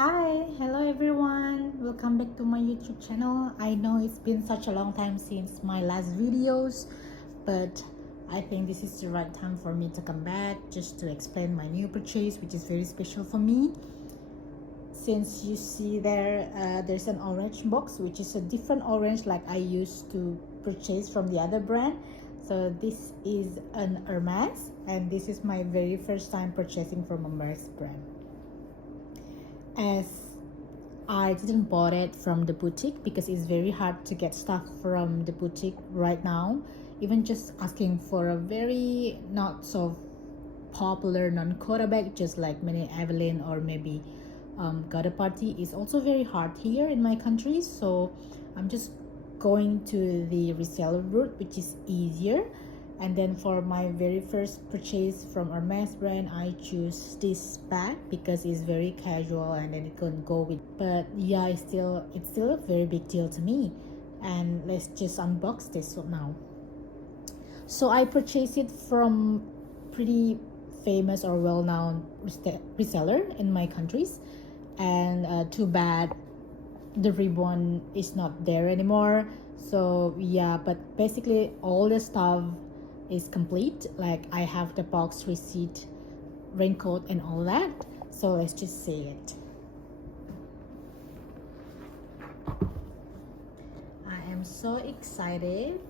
Hi, hello everyone. Welcome back to my YouTube channel. I know it's been such a long time since my last videos, but I think this is the right time for me to come back just to explain my new purchase, which is very special for me. Since you see there's an orange box, which is a different orange like I used to purchase from the other brand. So this is an Hermes, and this is my very first time purchasing from a Hermes brand, as I didn't bought it from the boutique because it's very hard to get stuff from the boutique right now. Even just asking for a very not so popular non-quota bag, just like maybe Evelyn or maybe Got Party, is also very hard here in my country. So I'm just going to the reseller route, which is easier. And then for my very first purchase from Hermes brand, I choose this bag because it's very casual and then it can go with. But yeah, it's still a very big deal to me. And let's just unbox this now. So I purchased it from pretty famous or well-known reseller in my countries, and too bad the ribbon is not there anymore. So yeah, but basically all the stuff is complete. Like I have the box, receipt, raincoat and all that. So let's just see it. I am so excited.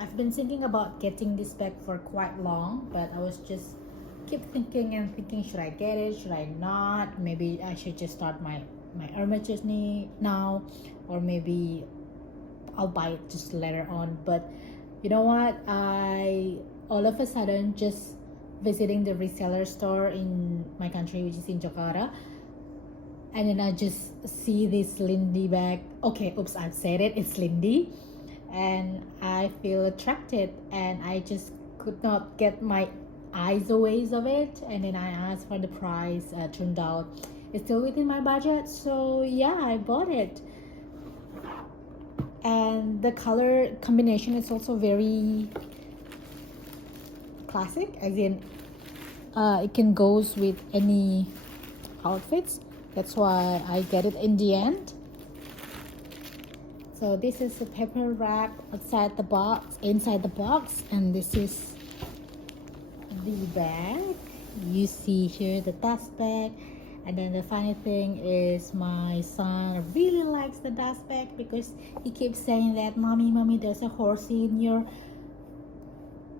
I've been thinking about getting this bag for quite long, but I was just keep thinking and thinking, should I get it, should I not? Maybe I should just start my Hermes journey now, or maybe I'll buy it just later on. But you know what, I all of a sudden just visiting the reseller store in my country, which is in Jakarta, and then I just see this Lindy bag. Okay, oops, I've said it, it's Lindy, and I feel attracted and I just could not get my eyes away of it. And then I asked for the price. Turned out it's still within my budget, so yeah, I bought it. And the color combination is also very classic, as in it can goes with any outfits. That's why I get it in the end. So this is a paper wrap inside the box, and this is the bag. You see here the dust bag. And then the funny thing is my son really likes the dust bag because he keeps saying that, mommy, there's a horsey in your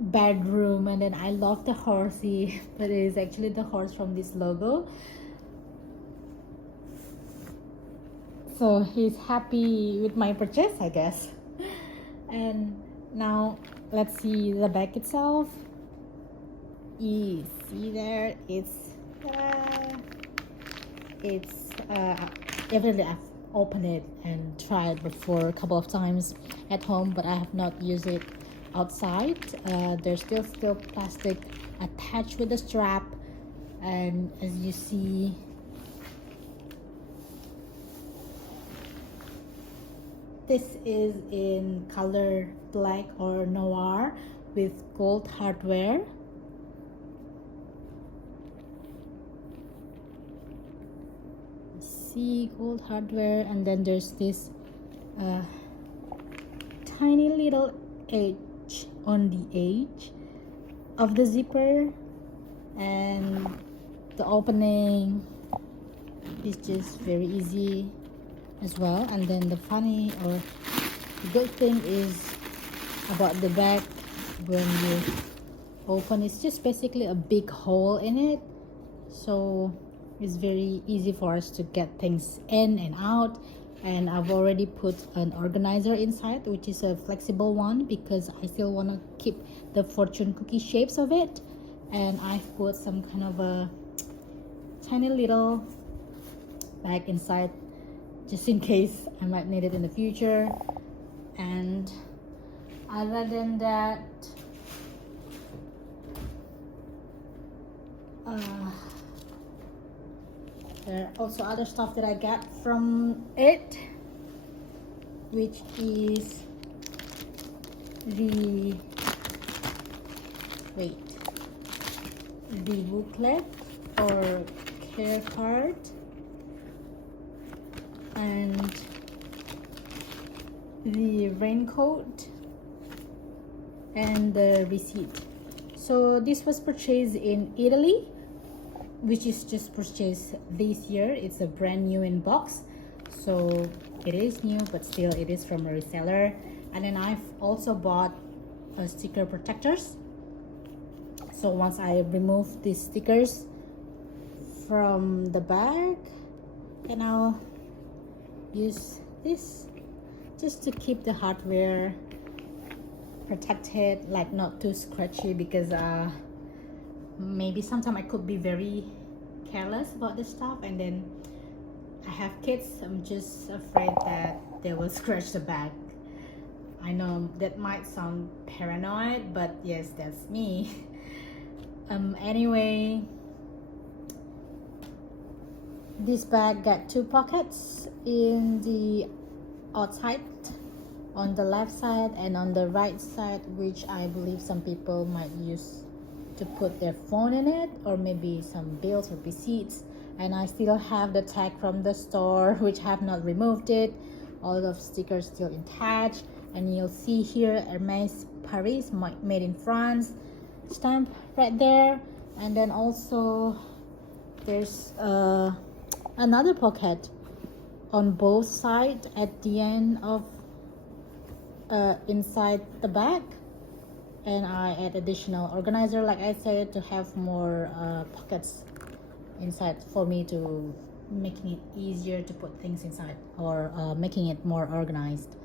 bedroom. And then I love the horsey, but it is actually the horse from this logo. So he's happy with my purchase, I guess. And now let's see the bag itself. You see there, it's evidently I've opened it and tried before a couple of times at home, but I have not used it outside. There's still plastic attached with the strap, and as you see, this is in color black or noir with gold hardware. See, gold hardware, and then there's this tiny little edge on the edge of the zipper, and the opening is just very easy as well. And then the funny or the good thing is about the bag, when you open, it's just basically a big hole in it, so it's very easy for us to get things in and out. And I've already put an organizer inside, which is a flexible one because I still want to keep the fortune cookie shapes of it. And I've put some kind of a tiny little bag inside just in case I might need it in the future. And other than that, there are also other stuff that I got from it, which is the booklet or care card the raincoat and the receipt. So this was purchased in Italy, which is just purchased this year. It's a brand new in box, so it is new, but still it is from a reseller. And then I've also bought sticker protectors. So once I remove these stickers from the bag, and I'll use this just to keep the hardware protected, like not too scratchy, because maybe sometimes I could be very careless about this stuff, and then I have kids. I'm just afraid that they will scratch the bag. I know that might sound paranoid, but yes, that's me. Anyway, this bag got 2 pockets in the outside, on the left side and on the right side, which I believe some people might use to put their phone in it, or maybe some bills or receipts. And I still have the tag from the store, which have not removed it. All of stickers still attached, and you'll see here Hermes Paris, made in France stamp right there. And then also there's another pocket on both sides at the end of inside the bag, and I add additional organizer, like I said, to have more pockets inside for me, to making it easier to put things inside, or making it more organized.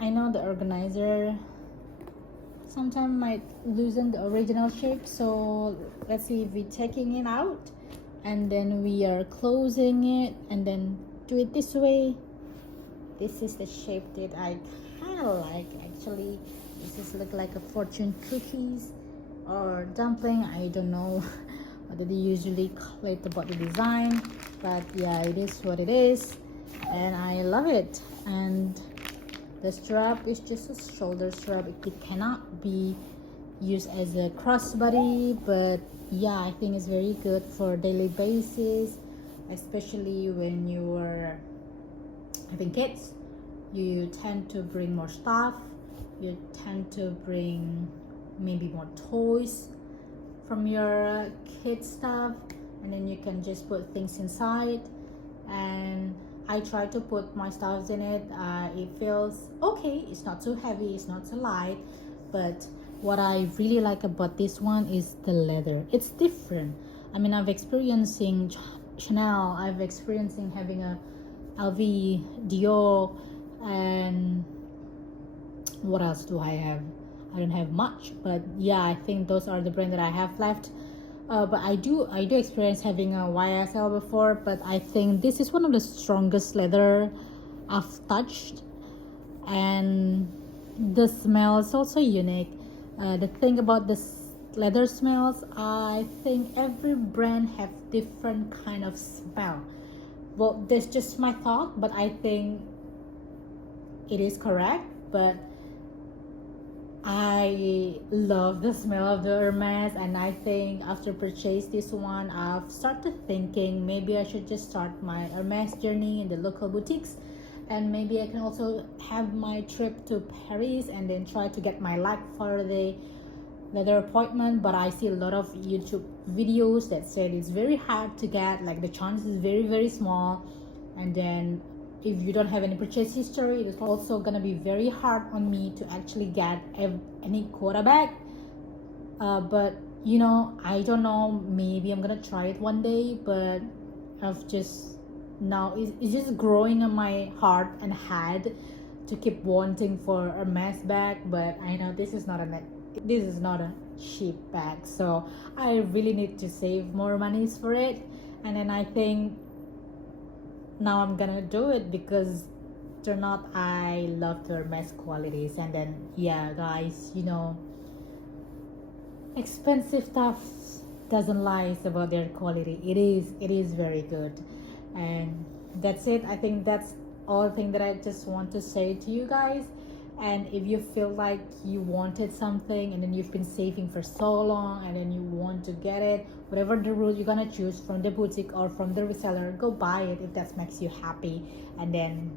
I know the organizer sometimes might loosen the original shape, so let's see if we're taking it out and then we are closing it, and then do it this way. This is the shape that I kind of like, actually. This is look like a fortune cookies or dumpling. I don't know what they usually call it about the design, but yeah, it is what it is, and I love it. And the strap is just a shoulder strap. It cannot be used as a crossbody, but yeah, I think it's very good for daily basis, especially when you are having kids. You tend to bring more stuff, you tend to bring maybe more toys from your kids stuff, and then you can just put things inside. And I try to put my stuff in it. It feels okay, it's not too heavy, it's not too light. But what I really like about this one is the leather. It's different. I mean, I've experiencing Chanel, I've experiencing having a LV, Dior, and what else do I have? I don't have much, but yeah, I think those are the brands that I have left. But I do experience having a YSL before, but I think this is one of the strongest leather I've touched, and the smell is also unique. The thing about this leather smells, I think every brand have different kind of smell. Well, that's just my thought, but I think it is correct. But I love the smell of the Hermes, and I think after purchase this one, I've started thinking maybe I should just start my Hermes journey in the local boutiques, and maybe I can also have my trip to Paris and then try to get my luck for the leather appointment. But I see a lot of YouTube videos that said it's very hard to get, like the chance is very small, and then if you don't have any purchase history, it's also gonna be very hard on me to actually get any quota back. But you know, I don't know, maybe I'm gonna try it one day, but I've just now it's just growing in my heart and head to keep wanting for a Hermes bag. But I know this is not a cheap bag, so I really need to save more monies for it. And then I think now I'm gonna do it, because they're not, I love the Hermes qualities. And then yeah guys, you know, expensive stuff doesn't lie about their quality. It is very good. And that's it. I think that's all thing that I just want to say to you guys. And if you feel like you wanted something and then you've been saving for so long and then you want to get it, whatever the route you're gonna choose, from the boutique or from the reseller, go buy it if that makes you happy. And then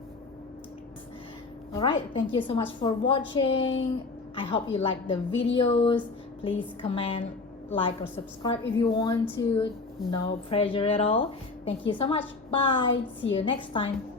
All right, thank you so much for watching. I hope you like the videos. Please comment, like, or subscribe if you want to. No pressure at all. Thank you so much. Bye. See you next time.